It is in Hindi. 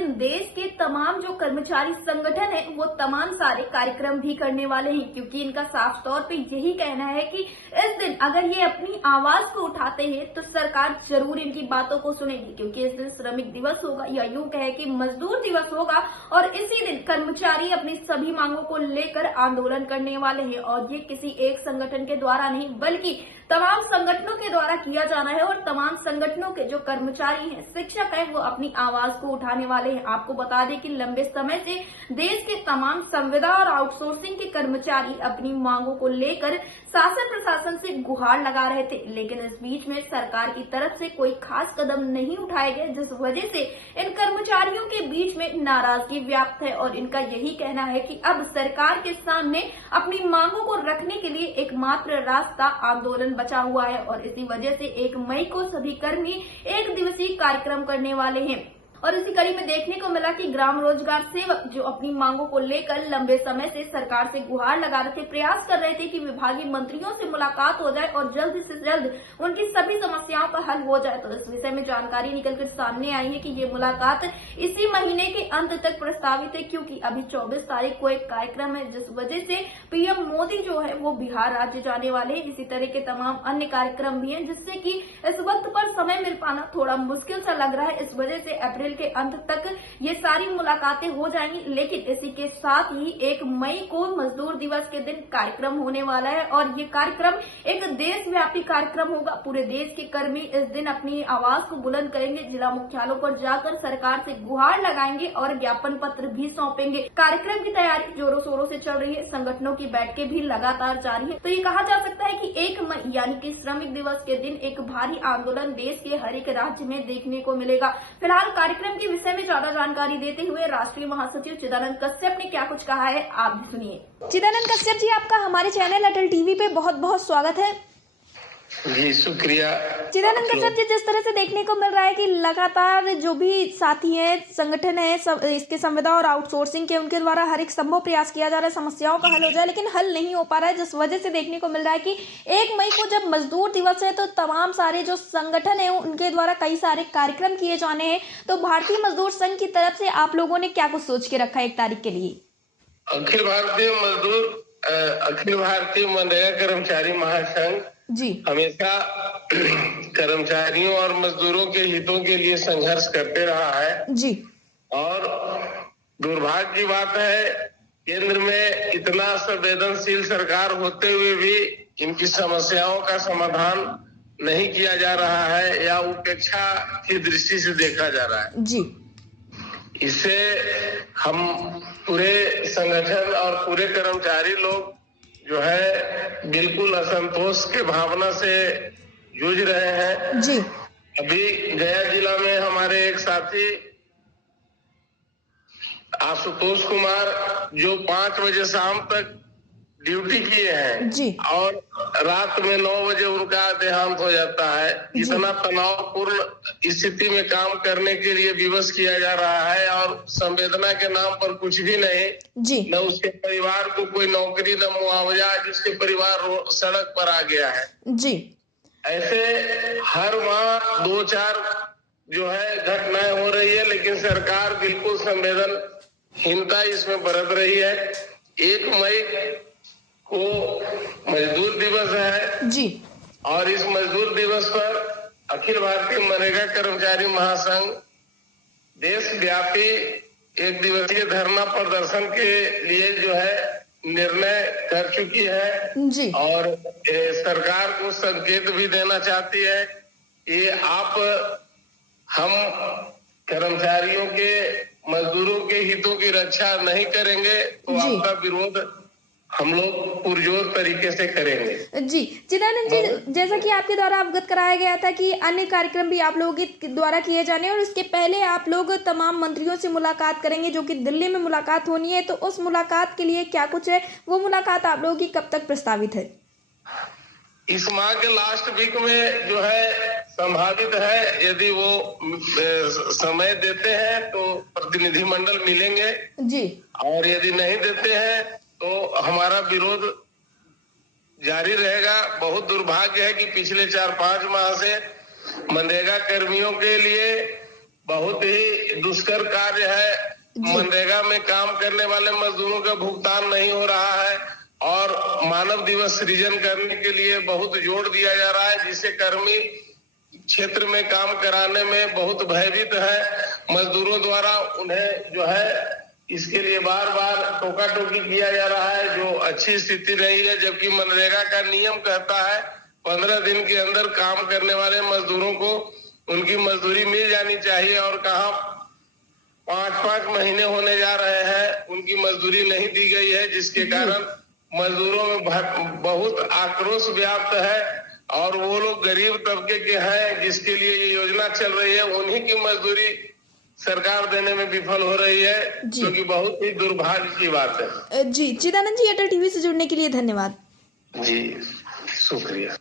दिन देश के तमाम जो कर्मचारी संगठन है वो तमाम सारे कार्यक्रम भी करने वाले हैं, क्योंकि इनका साफ तौर पे यही कहना है कि इस दिन अगर ये अपनी आवाज को उठाते हैं तो सरकार जरूर इनकी बातों को सुनेगी, क्योंकि इस दिन श्रमिक दिवस होगा या यूं कहे कि मजदूर दिवस होगा और इसी दिन कर्मचारी अपनी सभी मांगों को लेकर आंदोलन करने वाले हैं। और ये किसी एक संगठन के द्वारा नहीं बल्कि तमाम संगठनों के द्वारा किया जाना है और तमाम संगठनों के जो कर्मचारी हैं, शिक्षक हैं, वो अपनी आवाज को उठाने वाले हैं। आपको बता दें कि लंबे समय से देश के तमाम संविदा और आउटसोर्सिंग के कर्मचारी अपनी मांगों को लेकर शासन प्रशासन से गुहार लगा रहे थे, लेकिन इस बीच में सरकार की तरफ से कोई खास कदम नहीं उठाए गए, जिस वजह से इन कर्मचारियों के बीच में नाराजगी व्याप्त है। और इनका यही कहना है कि अब सरकार के सामने अपनी मांगों को रखने के लिए एकमात्र रास्ता आंदोलन बचा हुआ है और इसी वजह से 1 मई को सभी कर्मी 1 दिवसीय कार्यक्रम करने वाले हैं। और इसी कड़ी में देखने को मिला कि ग्राम रोजगार सेवक जो अपनी मांगों को लेकर लंबे समय से सरकार से गुहार लगा रहे थे, प्रयास कर रहे थे कि विभागीय मंत्रियों से मुलाकात हो जाए और जल्द से जल्द उनकी सभी समस्याओं का हल हो जाए। तो इस विषय में जानकारी निकलकर सामने आई है कि ये मुलाकात इसी महीने के अंत तक प्रस्तावित है, क्योंकि अभी 24 तारीख को एक कार्यक्रम है, जिस वजह से पीएम मोदी जो है वो बिहार राज्य जाने वाले हैं। इसी तरह के तमाम अन्य कार्यक्रम भी हैं, जिससे कि इस वक्त पर समय मिल पाना थोड़ा मुश्किल सा लग रहा है। इस वजह से अप्रैल के अंत तक ये सारी मुलाकातें हो जाएंगी, लेकिन इसी के साथ ही 1 मई को मजदूर दिवस के दिन कार्यक्रम होने वाला है और ये कार्यक्रम एक देशव्यापी कार्यक्रम होगा। पूरे देश के कर्मी इस दिन अपनी आवाज को बुलंद करेंगे, जिला मुख्यालयों पर जाकर सरकार से गुहार लगाएंगे और ज्ञापन पत्र भी सौंपेंगे। कार्यक्रम की तैयारी जोरों शोरों से चल रही है, संगठनों की बैठकें भी लगातार जारी है। तो ये कहा जा सकता है कि 1 मई यानी कि श्रमिक दिवस के दिन एक भारी आंदोलन देश के हर एक राज्य में देखने को मिलेगा। फिलहाल कार्यक्रम के विषय में ज्यादा जानकारी देते हुए राष्ट्रीय महासचिव चिदानंद कश्यप ने क्या कुछ कहा है, आप भी सुनिए। चिदानंद कश्यप जी, आपका हमारे चैनल अटल टीवी पे बहुत बहुत स्वागत है। जी शुक्रिया। चिदानंद कश्यप जी, जिस तरह से देखने को मिल रहा है कि लगातार जो भी साथी हैं, संगठन है, इसके संविदा और आउटसोर्सिंग के, उनके द्वारा हर एक संभव प्रयास किया जा रहा है समस्याओं का हल हो जाए, लेकिन हल नहीं हो पा रहा है, जिस वजह से देखने को मिल रहा है कि 1 मई को जब मजदूर दिवस है तो तमाम सारे जो संगठन है उनके द्वारा कई सारे कार्यक्रम किए जाने हैं। तो भारतीय मजदूर संघ की तरफ से आप लोगों ने क्या कुछ सोच के रखा है 1 तारीख के लिए? अखिल भारतीय मनरेगा कर्मचारी महासंघ जी हमेशा कर्मचारियों और मजदूरों के हितों के लिए संघर्ष करते रहा है जी। और दुर्भाग्य की बात है, केंद्र में इतना संवेदनशील सरकार होते हुए भी इनकी समस्याओं का समाधान नहीं किया जा रहा है या उपेक्षा की दृष्टि से देखा जा रहा है जी। इससे हम पूरे संगठन और पूरे कर्मचारी लोग जो है बिल्कुल असंतोष के भावना से जूझ रहे हैं जी। अभी गया जिला में हमारे एक साथी आशुतोष कुमार जो 5 बजे शाम तक ड्यूटी किए हैं जी। और रात में 9 बजे उनका देहांत हो जाता है। इतना तनावपूर्ण स्थिति में काम करने के लिए विवश किया जा रहा है और संवेदना के नाम पर कुछ भी नहीं जी। न उसके परिवार को कोई नौकरी न मुआवजा, जिसके परिवार सड़क पर आ गया है जी। ऐसे हर माह 2-4 जो है घटनाएं हो रही है, लेकिन सरकार बिल्कुल संवेदनहीनता इसमें बरत रही है। 1 मई को मजदूर दिवस है जी। और इस मजदूर दिवस पर अखिल भारतीय मनरेगा कर्मचारी महासंघ देशव्यापी 1 दिवसीय धरना प्रदर्शन के लिए जो है निर्णय कर चुकी है जी। और सरकार को संकेत भी देना चाहती है कि आप हम कर्मचारियों के, मजदूरों के हितों की रक्षा नहीं करेंगे तो आपका विरोध हम लोग पुरजोर तरीके से करेंगे। जी। चिदानंद जी, जैसा कि आपके द्वारा अवगत कराया गया था कि अन्य कार्यक्रम भी आप लोगों के द्वारा किए जाने हैं और इसके पहले आप लोग तमाम मंत्रियों से मुलाकात करेंगे, जो कि दिल्ली में मुलाकात होनी है। तो उस मुलाकात के लिए क्या कुछ है, वो मुलाकात आप लोगों की कब तक प्रस्तावित है? इस माह के लास्ट वीक में जो है संभावित है, यदि वो समय देते हैं तो प्रतिनिधिमंडल मिलेंगे जी। और यदि नहीं देते हैं तो हमारा विरोध जारी रहेगा। बहुत दुर्भाग्य है कि पिछले 4-5 माह से मनरेगा कर्मियों के लिए बहुत ही दुष्कर कार्य है। जी। मनरेगा में काम करने वाले मजदूरों का भुगतान नहीं हो रहा है और मानव दिवस सृजन करने के लिए बहुत जोर दिया जा रहा है, जिससे कर्मी क्षेत्र में काम कराने में बहुत भयभीत है मजदूरों द्वारा। उन्हें जो है इसके लिए बार बार टोका टोकी किया जा रहा है, जो अच्छी स्थिति नहीं है। जबकि मनरेगा का नियम कहता है 15 दिन के अंदर काम करने वाले मजदूरों को उनकी मजदूरी मिल जानी चाहिए, और कहा 5-5 महीने होने जा रहे हैं उनकी मजदूरी नहीं दी गई है, जिसके कारण मजदूरों में बहुत आक्रोश व्याप्त है। और वो लोग गरीब तबके के हैं जिसके लिए ये योजना चल रही है, उन्हीं की मजदूरी सरकार देने में विफल हो रही है, जो कि बहुत ही दुर्भाग्य की बात है। जी चिदानंद जी, एयरटेल टीवी से जुड़ने के लिए धन्यवाद। जी शुक्रिया।